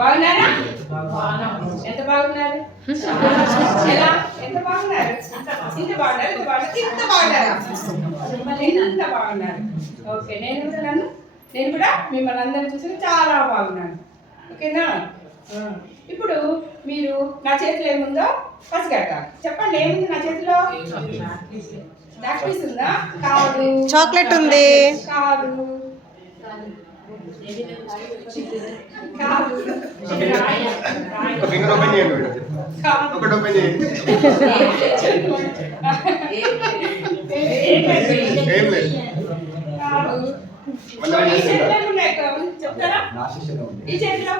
బాగున్నారా? ఎంత బాగున్నారు? ఎలా? ఎంత బాగున్నారు? ఇంత బాగున్నారు, ఇంత బాగున్నారు, ఇంత బాగున్నారా? ఇంత బాగున్నారు. ఓకే, నేను కూడా మిమ్మల్ని అందరిని చూసి చాలా బాగున్నాను. ఓకేనా? ఇప్పుడు మీరు నా చేతిలో ఏముందో పసిగట్టాలి. చెప్పండి, ఏముంది నా చేతిలో? బ్లాక్ ఉందా? కాదు. చాక్లెట్ ఉంది. కాదు. కాదు. చెప్తారా? ఈ చేతిలో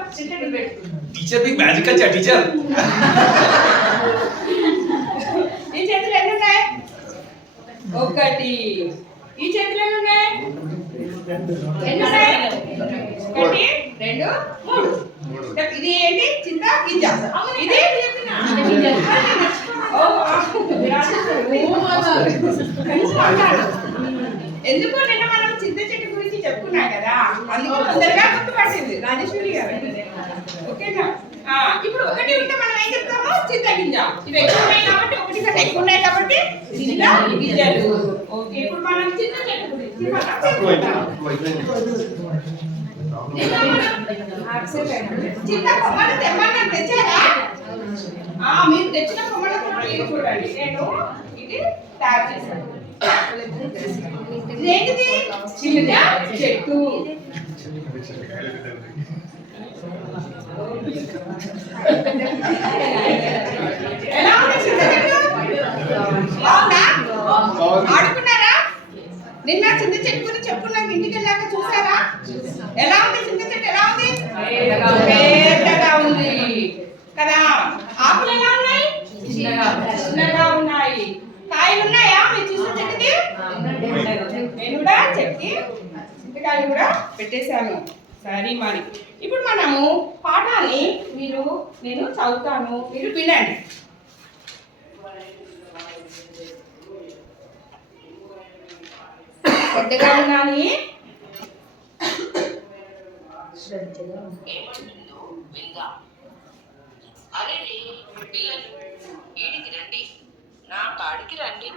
టీచర్ మీకు మ్యాజిక్ వచ్చా టీచర్? ఈ చేతిలో ఎన్ని ఉన్నాయి? ఒకటి. ఈ చేతిలో ఎన్ని ఉన్నాయి? ఎన్ని ఉన్నాయి? ఒకటి, రెండు, మూడు. ఇది ఏంటి? చింత గింజ. ఇది ఎందుకు నిన్న మనం చింత చెట్టు గురించి చెప్పుకున్నాం కదా, అందుకే తొందరగా గుర్తుపట్టింది రాజేశ్వరి గారు. ఓకేనా? ఇప్పుడు ఒకటి ఉంటే మనం ఏం చెప్తాము? చింత గింజ. ఇవి ఎక్కువ ఉన్నాయి కాబట్టి, ఒకటి కంటే ఎక్కువ ఉన్నాయి కాబట్టి చింత గింజలు. ఓకే, ఇప్పుడు మనం చింత చెట్టు గురించి చింత కొమ్మలు తెమ్మని తెచ్చారా? మీరు తెచ్చిన కొమ్మల చూడండి, నేను ఇది తయారు చేశాను. ఇదేంటిది? చింత చెట్టు. ఎలా ఉంది చింత చెట్టు? బాగుందా? ఆడుకున్నారా? నిన్న చింత చెట్టు గురించి చెప్పుకున్నాక ఇంటికి వెళ్ళాక చూసారా? ఎలా ఉంది చింత చెట్టు? ఎలా ఉంది? పెద్దగా ఉంది కదా. ఆకులు ఎలా ఉన్నాయి? చిన్నగా ఉన్నాయి. కాయలు ఉన్నాయా మీ చింత చెట్టుకి? నేను కూడా చెట్టుకి చింతకాయలు కూడా పెట్టేశాను. సరే, మరి ఇప్పుడు మనము పాఠాన్ని నేను చదువుతాను, మీరు వినండి. పెద్దగా ఉన్నాను. అరే పిల్లలు, ఈడికి రండి, నా కాడికి రండి.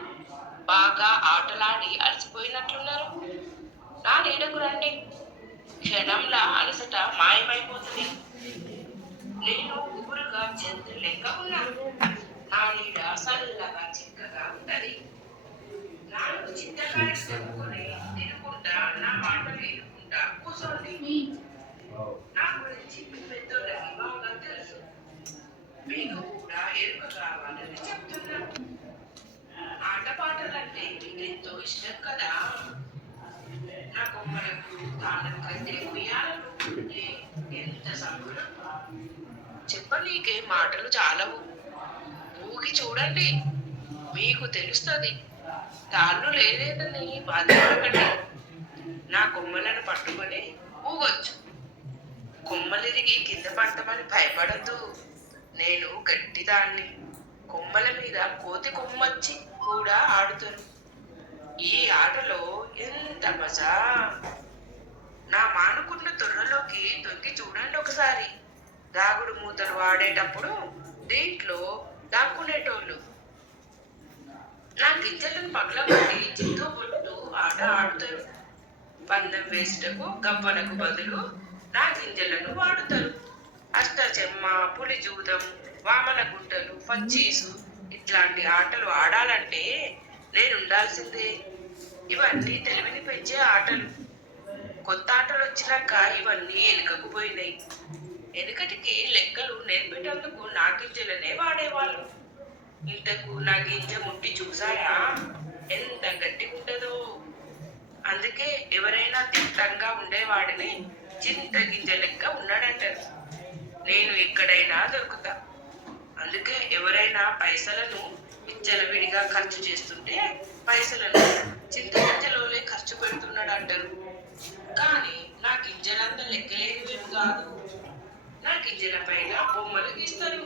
బాగా ఆటలాడి అలసిపోయినట్లున్నారు. నా నీడకు రండి. క్షణంలా అలసట మాయమైపోతుంది. నేను ఊరుగా చెంత లెక్క ఉన్నాను. నా నీడ సల్లగా చిక్కగా ఉంటది. నాకు చింతకాయ చెప్పుకొని తినుకుంటా, నా మాటలు ఎదుర్కొంటా కూర్చోండి. నా గురించి పెద్దోళ్ళకి బాగా తెలుసు. మీకు కూడా ఎరుక కావాలని చెప్తున్నా. ఆటపాటలంటే మీకు ఎంతో ఇష్టం కదా. నా కొమ్మలకు తాళం కంటే ఉయ్యాలను ఎంత సంబరం. చెప్పనీకే మాటలు చాలవు. ఊగి చూడండి, మీకు తెలుస్తుంది. తాళ్ళు లేదేదని బాధపడకండి. నా కొమ్మలను పట్టుకొని ఊగొచ్చు. కొమ్మలిరిగి కింద పడతామని భయపడద్దు. నేను గట్టిదాన్ని. కొమ్మల మీద కోతి కొమ్మచ్చి కూడా ఆడుతారు. ఈ ఆటలో ఎంత మజా. నా మానుకున్న తొర్రలోకి తొక్కి చూడండి ఒకసారి. దాగుడు మూతలు ఆడేటప్పుడు దీంట్లో దాక్కునేటోళ్ళు. నా గింజలను పగలబట్టి చింతో పొట్టు ఆట ఆడుతారు. పందెం వేసుటకు గవ్వలకు బదులు నా గింజలను వాడుతారు. అష్టచెమ్మ, పులిజూదం, వామన గుంటలు, పచ్చీసు ఇట్లాంటి ఆటలు ఆడాలంటే నేను ఉండాల్సిందే. ఇవన్నీ తెలివిని పెంచే ఆటలు. కొత్త ఆటలు వచ్చినాక ఇవన్నీ ఎనుకపోయినాయి. వెనుకటికి లెక్కలు నేర్పేటందుకు నా గింజలనే వాడేవాళ్ళు. ఇంతకు నా గింజ ముట్టి చూసారా ఎంత గట్టిగా ఉంటుందో. అందుకే ఎవరైనా తిట్టంగా ఉండేవాడిని చింత గింజ లెక్క ఉన్నాడంటారు. నేను ఎక్కడైనా దొరుకుతా. అందుకే ఎవరైనా పైసలను విచ్చలవిడిగా ఖర్చు చేస్తుంటే పైసలను చింత గింజలోనే ఖర్చు పెడుతున్నాడు అంటారు. కానీ నా గింజలంతా లెక్కలేనివేమి కాదు. నా గింజల పైన బొమ్మలు గీస్తారు.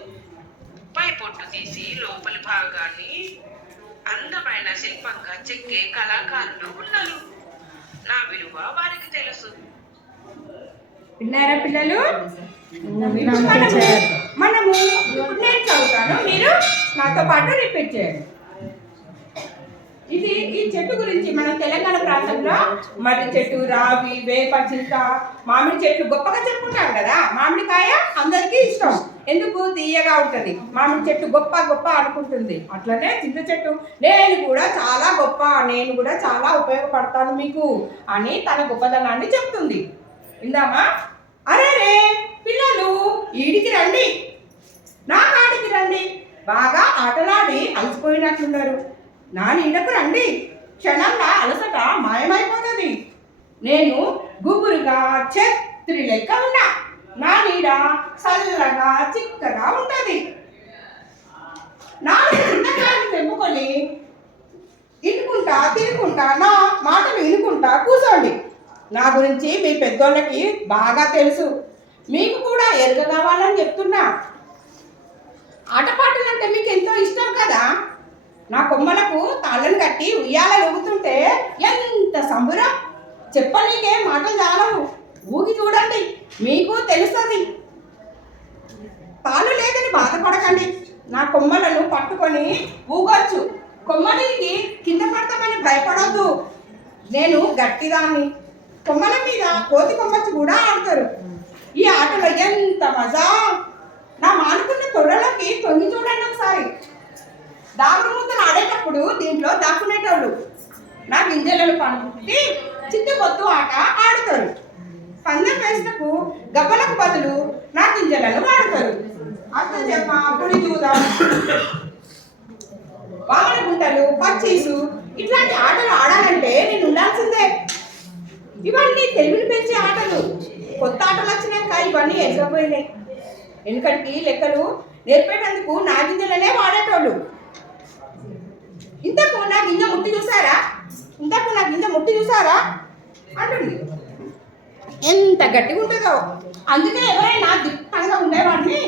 పై పొట్టు తీసి లోపలి భాగాన్ని అందమైన శిల్పంగా చెక్కే కళాకారులు ఉన్నారు. నా విలువ వారికి తెలుసు. విన్నారా పిల్లలు? మనము ఇప్పుడు నేను చదువుతాను, మీరు నాతో పాటు రిపీట్ చేయండి. ఈ చెట్టు గురించి మన తెలంగాణ ప్రాంతంలో మర్రి చెట్టు, రావి, వేప, చింత, మామిడి చెట్లు గొప్పగా చెప్పుకుంటాం కదా. మామిడికాయ అందరికీ ఇష్టం, ఎందుకు తీయగా ఉంటుంది. మామిడి చెట్టు గొప్ప గొప్ప అనుకుంటుంది. అట్లనే చింత చెట్టు నేను కూడా చాలా గొప్ప, నేను కూడా చాలా ఉపయోగపడతాను మీకు అని తన గొప్పదనాన్ని చెప్తుంది. ఇందామా? అరే రే పిల్లలు, ఈడికి రండి, నా కాడికి రండి, బాగా ఆటలాడి అలసిపోయినట్లున్నారు. నా నీడకు రండి, క్షణంగా అలసట మాయమైపోతుంది. నేను గుబురుగా ఛత్రి లెక్క ఉన్నా, నా నీడ చల్లగా చిక్కగా ఉంటుంది. నాలుగు చిన్నకాయలు తెంపుకొని ఇనుకుంటా తినుకుంటా నా మాటలు వినుకుంటా కూర్చోండి. నా గురించి మీ పెద్దోళ్ళకి బాగా తెలుసు, మీకు కూడా ఎరుక కావాలని చెప్తున్నా. ఆటపాటలు అంటే మీకు ఎంతో ఇష్టం కదా. నా కొమ్మలకు తాళ్ళను కట్టి ఉయ్యాల ఊగుతుంటే ఎంత సంబురం, చెప్పనీకే మాటలు చాలవు. ఊగి చూడండి, మీకు తెలుస్తుంది. తాళ్ళు లేదని బాధపడకండి, నా కొమ్మలను పట్టుకొని ఊగొచ్చు. కొమ్మనికి కింద పడతామని భయపడొద్దు, నేను గట్టిదాన్ని. కొమ్మల మీద కోతి కొమ్మచ్చి కూడా ఆడతారు. ఈ ఆటలో ఎంత మజా. నా మానుకున్న తొడలోకి తొంగి చూడండి ఒకసారి. దాగుడు ముద్దలు ఆడేటప్పుడు దీంట్లో దాక్కునేటోళ్ళు నా గింజలను పనుకుంటే చిత్తకొత్తు ఆట ఆడతారు. పందెం వేసినకు గబ్బలకు బదులు నా గింజలను వాడతారు. అత్త చెప్ప, పుడి దూదం, వామన గుంటలు, పచ్చీసు ఇట్లాంటి ఆటలు ఆడాలంటే నేను ఉండాల్సిందే. ఇవన్నీ తెలుగుని పెంచే ఆటలు. కొత్త ఆటలు వచ్చినాక ఇవన్నీ ఎరగపోయినాయి. వెనుకటికి లెక్కలు నేర్పేటందుకు నా గింజలనే వాడేటోళ్ళు. ఇంతకు నా గింజ ముట్టి చూసారా, ఇంతకు నా గింజ ముట్టి చూసారా అంటుంది. ఎంత గట్టిగా ఉంటుందో. అందుకే ఎవరైనా దిట్టంగా ఉండేవాడిని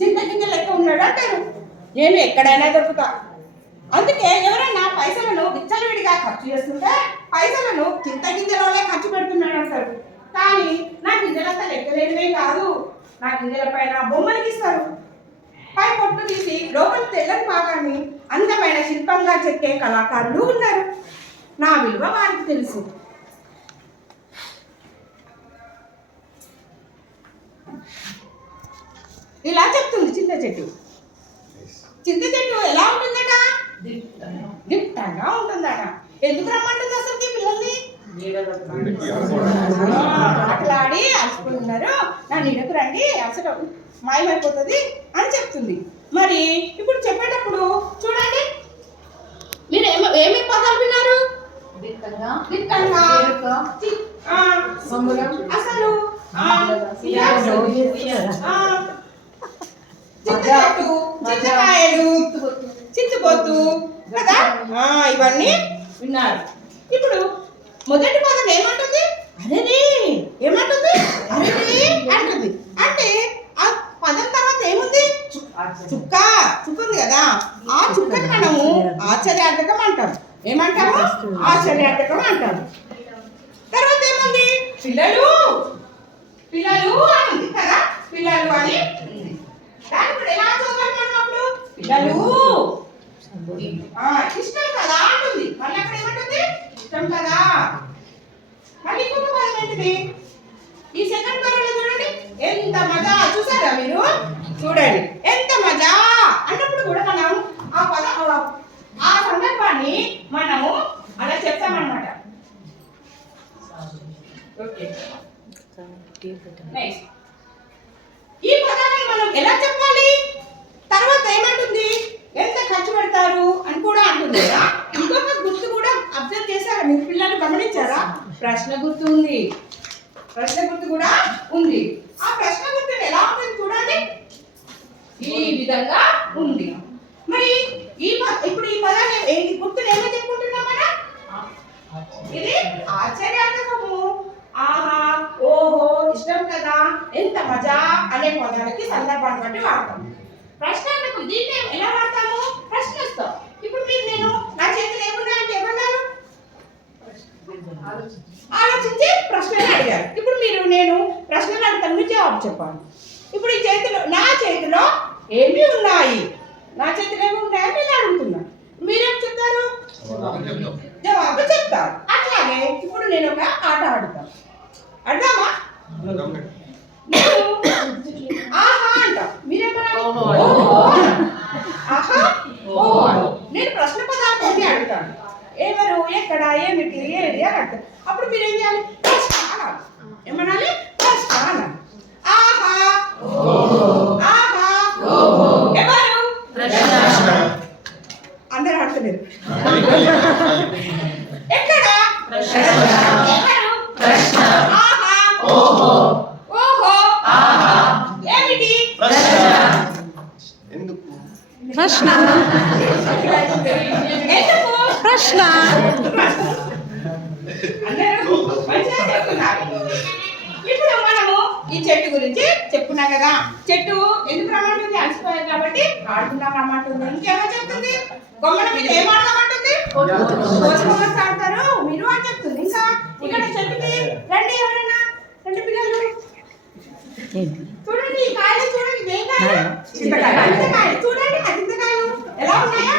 చింత గింజ లెక్క ఉన్నాడు అంటారు. నేను ఎక్కడైనా దొరుకుతా. అందుకే ఎవరైనా పైసలను విచ్చలవిడిగా ఖర్చు చేస్తుంటే పైసలను చింత గింజలోనే ఖర్చు పెడుతున్నాడు అంటారు. కానీ నా గింజలంతా లెక్కలేనివే కాదు. నా గింజల పైన బొమ్మలు గీస్తారు. పై పొట్టు తీసి లోపల తెల్లని భాగాన్ని అందమైన శిల్పంగా చెక్కే కళాకారులు ఉన్నారు. నా విలువ వారికి తెలుసు. ఇలా చెప్తుంది చింత చెట్టు. చింత చెట్టు ఎలా ఉంటుందట? దిట్టంగా ఉంటుందట. ఎందుకు రమ్మంటుంది అసలు పిల్లల్ని? ఆటలాడి అలసిపోతున్నారు, నా నీడకు రండి, అసలు మాయమైపోతుంది అని చెప్తుంది. మరి ఇప్పుడు చెప్పేటప్పుడు చూడండి, మీరు ఏమేమి పదాలు విన్నారు? అసలు చింతచెట్టు, చింతకాయలు, చింతబొత్తు కదా, ఇవన్నీ విన్నారు. ఇప్పుడు మొదటి పదం ఏమంటుంది? అరే ఏమంటుంది? అరే అంటుంది. అంటే ఆ పదం తర్వాత ఏముంది? చుక్క ఉంది కదా. ఆ చుక్కని మనము ఆశ్చర్యార్థకం అంటాం. ఏమంటాము? ఆశ్చర్యార్థకం అంటాం. తర్వాత ఏముంది? పిల్లలు అని ఉంది కదా, పిల్లలు అని ఉంది. దాని ఇప్పుడు ఎలా చదవాలి మనం? అప్పుడు పిల్లలు ఇష్టం కదా అంటుంది. మళ్ళీ అక్కడ ఏమంటుంది? ఇష్టం కదా. మళ్ళీ ఇంకొక పదం ఏంటిది? ఈ సెకండ్ పదంలో చూడండి, ఎంత మజా. చూసారా మీరు? చూడండి ఎంత మజా అన్నప్పుడు కూడా మనం ఆ సందర్భాన్ని మనము అలా చెప్తామన్నమాట. ఓకే, నెక్స్ట్ ఈ పదాన్ని మనం ఎలా చెప్పాలి? తర్వాత ఏమంటుంది? ఎంత ఖర్చు పెడతారు అని కూడా అంటుంది కదా. ఇంకొక గుర్తు కూడా అబ్జర్వ్ చేశారా మీరు? పిల్లలు గమనించారా? ప్రశ్న గుర్తు ఉంది. ప్రశ్న గుర్తు కూడా ఉంది. ఆ ప్రశ్న గుర్తు ఎలా ఉంటుంది చూడండి, ఈ విధంగా ఉంది. మరి ఇప్పుడు ఈ పదాన్ని గుర్తులు ఏమో చెప్పుకుంటున్నాం మనం? ఇది ఆశ్చర్యార్థకము. ఆహా, ఓహో, ఇష్టం కదా, ఎంత మజా అనే పదాలకి సందర్భాన్ని బట్టి వాడతాం. ప్రశ్నార్థకం దీన్ని ఎలా వాడతాము? ప్రశ్నిస్తాం. ఇప్పుడు మీరు నేను నా చేతులు ఏమున్నాయంటే ఏమన్నారు? ఆలోచించి ప్రశ్నలు అడిగారు. ఇప్పుడు నేను ప్రశ్నలు అడుగుతాను, మీరు జవాబు చెప్పాలి. ఇప్పుడు ఈ చేతిలో నా చేతిలో ఏమి ఉన్నాయి, నా చేతిలో ఏమి ఉన్నాయని నేను అడుగుతున్నా. మీరేం చెప్తారు? జవాబు చెప్తారు. అట్లాగే ఇప్పుడు నేను ఒక ఆట ఆడుతాను. అర్థమా? నేను ఆహా అంట, మీరేమన్నా ఆహా ఓహో. నేను ప్రశ్న పదార్థాన్ని అడుగుతాను. ఎవరు, ఎక్కడ, ఏమిటి, ఏది అని అడుగుతాను. అప్పుడు మీరు ఏం చేయాలి? ప్రశ్న అనాలి. ఏమనాలి? ప్రశ్న అనాలి. ఆహా ఆహా ఎవరు? అందరూ ఆడుతున్నారు. ఎక్కడ? ఎవరు? ఆహా ఓహో. ఏమిటి? ఎందుకు? ప్రశ్న ఎందుకు? ప్రశ్న అందరూ మంచిగా చెప్తున్నారు. ఇప్పుడు మనము ఈ చెట్టు గురించి చెప్పుకున్నాం కదా. చెట్టు ఎందుకు రమ్మంటుంది? అలసిపోయారు కాబట్టి ఆడుకుందాం రమ్మంటుంది. ఇంకేమో చెప్తుంది, కొమ్మల మీద ఏం ఆడదామంటుంది? కోసుకోమని ఆడతారు మీరు అని చెప్తుంది. ఇంకా ఇక్కడ చెట్టుకి రండి, ఎవరైనా రండి పిల్లలు చూడండి. ఈ కాయలు చూడండి, ఏం కాయలు? చింతకాయలు. చూడండి ఆ చింతకాయలు ఎలా ఉన్నాయా?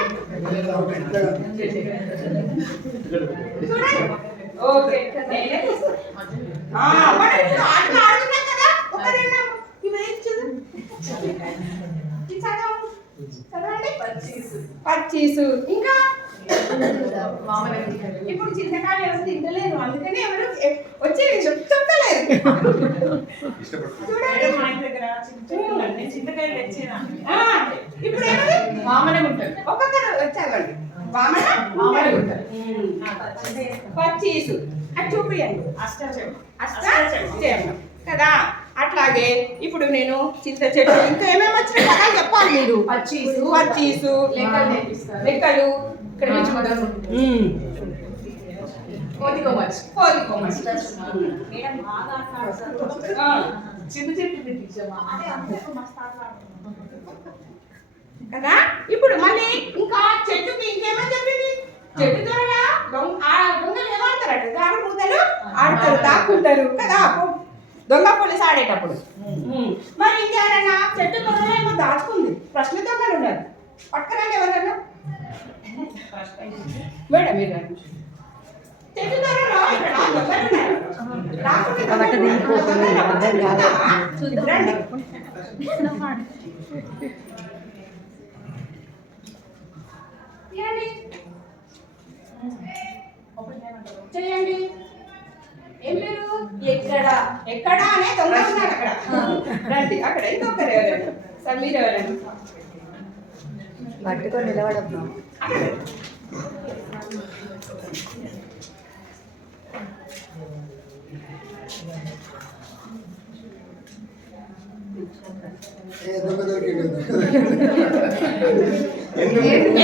చూడండి. ఓకే, మనం ఇప్పుడు ఆటలు ఆడుతున్నాం కదా. ఒక రెండు ఇవి చూడు, చదవండి. పచ్చీసు. ఇంకా ఇప్పుడు చింతకాయలు ఎవరు తింటలేదు, అందుకని ఎవరు వచ్చి చెప్తలేదు. ఇప్పుడు వామనం ఉంటారు. ఒక్కొక్కరు చదవండి. వామనం ఉంటారు. పచ్చీసు అది చూపియండి. అష్టాచమ్మ కదా. అట్లాగే ఇప్పుడు నేను చింత చెట్టు ఇంకా ఏమేమి వచ్చిన పదాలు చెప్పాలి మీరు. పచ్చీసు, లెక్కలు, ఇక్కడ కదా. ఇప్పుడు మళ్ళీ ఇంకా చెట్టుకి ఇంకేమని చెప్పింది? చెట్టు ద్వారా దొంగలు ఏమాడతారట, దాగుడు మూతలు ఆడతారు, దాక్కుంటారు కదా దొంగ పోలీసు ఆడేటప్పుడు. మరి ఇంకేమైనా చెట్టు దొంగలు ఏమో దాచుకుంది, ప్రశ్న దొంగలు ఉన్నారు. పక్కనండి ఎవరన్నా మేడం మీరు చెట్టు దొంగలో ఇక్కడ దొంగలు ఉన్నారు. చేయండి. ఏం పేరు? ఎక్కడ. ఎక్కడ అనే దొంగ ఉన్నాడు అక్కడ. రండి అక్కడ ఇంకొకరు ఎవరైనా. సార్ మీరు ఎవరైనా పట్టుకొని నిలబడమ్మా.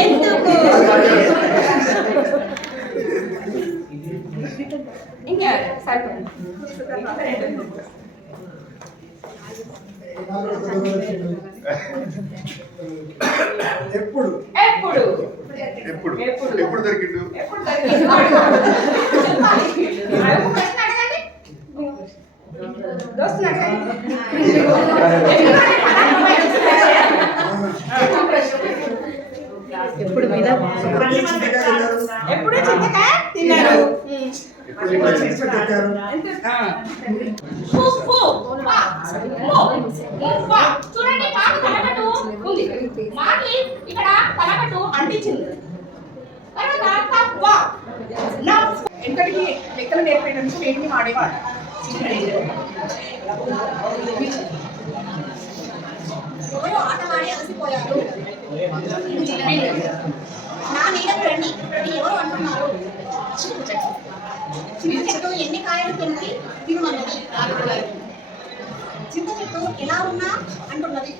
ఎందుకు? ఇంకా సరిపోయింది. ఎప్పుడు ఎప్పుడు ఎప్పుడు ఎప్పుడు ఎప్పుడు దొరికిండు? ఎప్పుడు దొరికింది? ప్రశ్న అడగండి. దోస్తుని అడగండి. ఎప్పుడు మీద ఎప్పుడు చింతకాయ తిన్నారు? చూడండి, మాకు తలకట్టు ఉంది. మాకి ఇక్కడ తలకట్టు అంటించింది. ఎక్కడికి లెక్కలు నేర్పేయడానికి ఏంటి ఆడేవాడు. ఎవరో ఆటమాడి అలసిపోయారు. నా నీడకు రండి అని ఎవరు అంటున్నారు? చింత చెట్టు ఎన్ని కాయలు తినమన్నది. చింత చెట్టు ఎలా ఉన్నా అంటున్నది.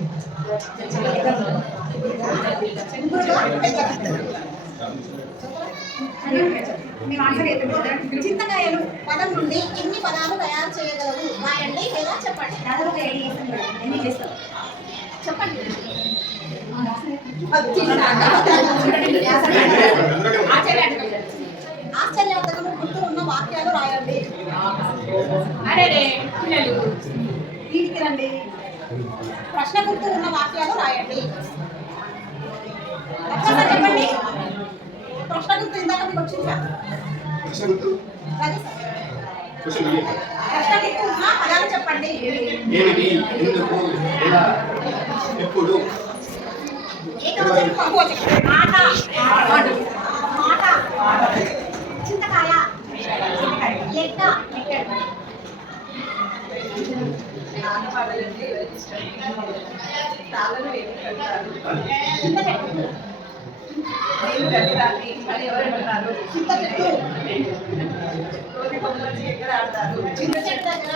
చింతకాయలు పదం నుండి ఎన్ని పదాలు తయారు చేయగలరు? రాయండి లేదా చెప్పండి. చెప్పండి. ఆశ్చర్యార్థకము గుర్తు ఉన్న వాక్యాలు రాయండి. అరే పిల్లలు వీటికి రండి. ప్రశ్న గుర్తు ఉన్న వాక్యాలు రాయండి. ఒక్కసారి చెప్పండి. ప్రశ్న గుర్తు ఇందాక మీకు వచ్చిందా? ప్రశ్న గుర్తు రాజు సార్. క్వశ్చన్ అడిగి. ప్రశ్న గుర్తు ఉన్న పదాలు చెప్పండి. ఏమిటి, ఎందుకు, ఎలా, ఎప్పుడు, ఏకవచనం, బహువచనం. మాట, మాట, చింతకాయ, లెక్క, చింత చెట్టు, చింత చెట్టు, చింత చెట్టు దగ్గర